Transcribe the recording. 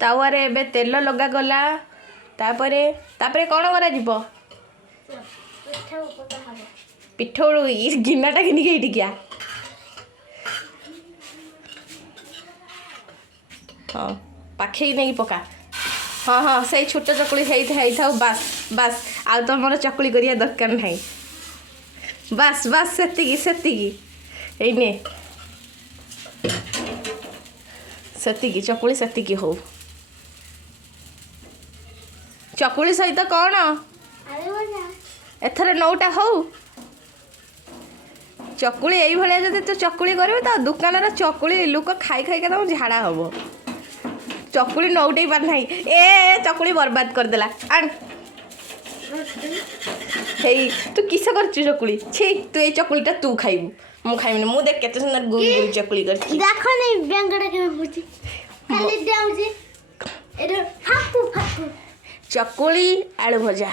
ତାୱାରେ ଏବେ ତେଲ ଲଗାଗଲା ତାପରେ ତାପରେ କ'ଣ କରାଯିବ ପିଠଉ ଗିନାଟା ଘିନିକି ଏଇଠିକିଆ ହଁ ପାଖେଇ ନେଇକି ପକା ହଁ ହଁ ସେଇ ଛୋଟ ଚକୁଳି ହେଇଥାଉ ବାସ୍ ବାସ୍ ଆଉ ତମର ଚକୁଳି କରିବା ଦରକାର ନାହିଁ ବାସ୍ ବାସ୍ ସେତିକି ଏଇନେ ସେତିକି ଚକୁଳି ସେତିକି ହଉ ଚକୁଳି ସହିତ କ'ଣ ଏଥର ନଉଟା ହଉ ଚକୁଳି ଏଇଭଳିଆ ଯଦି ତୁ ଚକୁଳି କରିବୁ ତ ଦୋକାନର ଚକୁଳି ଲୋକ ଖାଇ ଖାଇକା ତମ ଝାଡ଼ା ହବ ଚକୁଳି ନଉଟେଇ ପାର ନାହିଁ ଏ ଚକୁଳି ବର୍ବାଦ କରିଦେଲା ଆଣ ହେଇ ତୁ କିସ କରିଛୁ ଚକୁଳି ଛି ତୁ ଏଇ ଚକୁଳିଟା ତୁ ଖାଇବୁ ମୁଁ ଖାଇବିନି ମୁଁ ଦେখ କେତେ ସୁନ୍ଦର ଗୋଲ ଗୋଲ ଚକୁଳି କରିଛି ଦେଖନି ବେଙ୍ଗଟା କେବେ ହଉଛି ଖାଲି ଦେଉଛି ଚକୁଳି ଆଳୁ ଭଜା